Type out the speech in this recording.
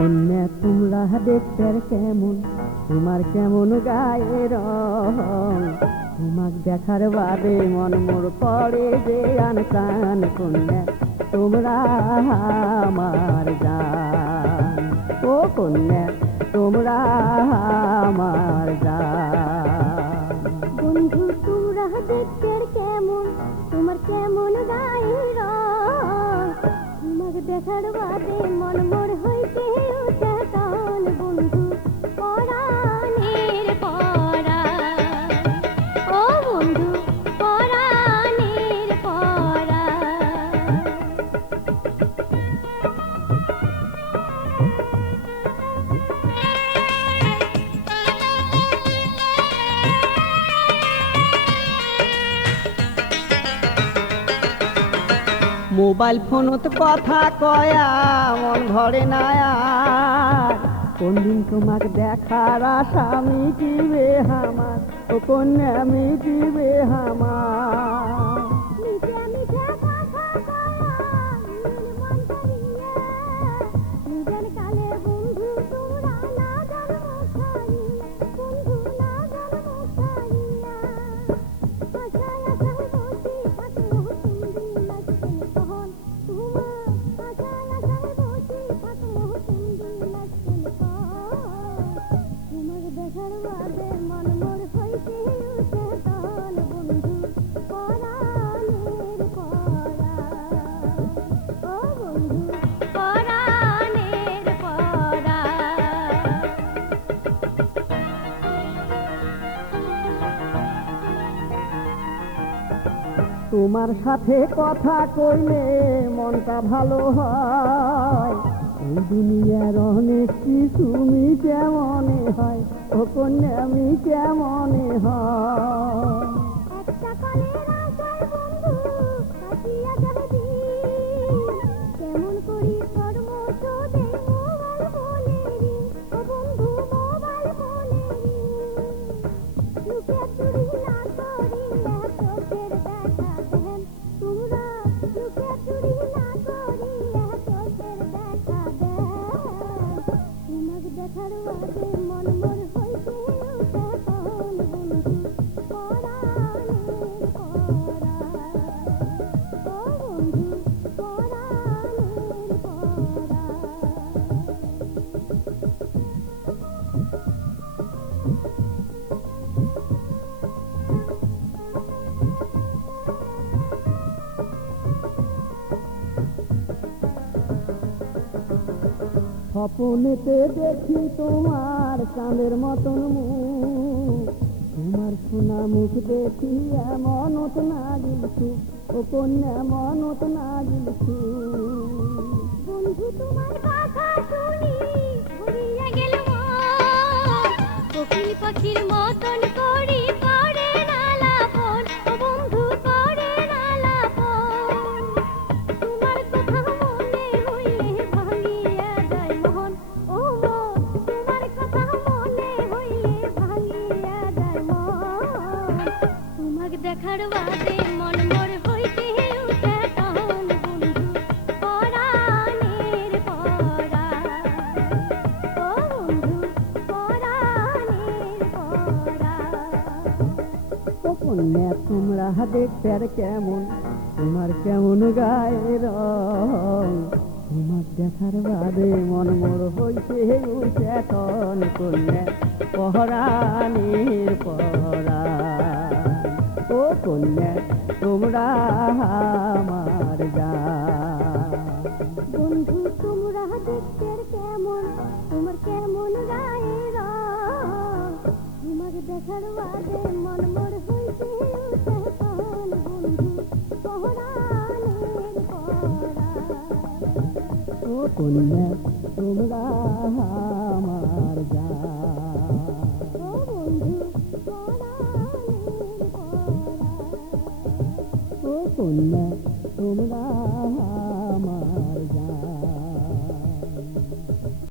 কন্যা, তোমরা দেখতে কেমন? তোমার কেমন গায়ে রং? তোমাক দেখার বাদে মন মোর করে যে আনকান কন্যা, তোমরা আমার জান। ও কন্যা, তোমরা আমার জান। বন্ধু, তোমরা দেখতে মোবাইল ফোনত কথা কয়া, মন ঘরে নায়া আর কোন দিন তোমাকে দেখার আশা মিটিবে আমার, ও কন্যা মিটিবে আমার। তোমার সাথে কথা কইলে মনটা ভালো হয়। এই দুনিয়ার অনেক কিছু মি মনে হয়, ও কন্যা আমি মনে স্বপনেতে দেখি তোমার চাঁদের মতন তোমার সোনা মুখ দেখি এমনত না গিলছু ও কন্যা মনত না গিলছু কন্যা তোমরা দেখতে কেমন? তোমার কেমন গায়ে রং? তোমার দেখার বাদে মন মোর হইতে উঠে তন কন্যা পহরানির পরা ও কন্যা তোমরা আমার যা বন্ধু, তোমরা দেখতে কেমন? তোমার কেমন গায়ে রং? তোমাকে দেখার বাদে মন মোর কন্যা তোমরা আমার যা। ও কন্যা তোমরা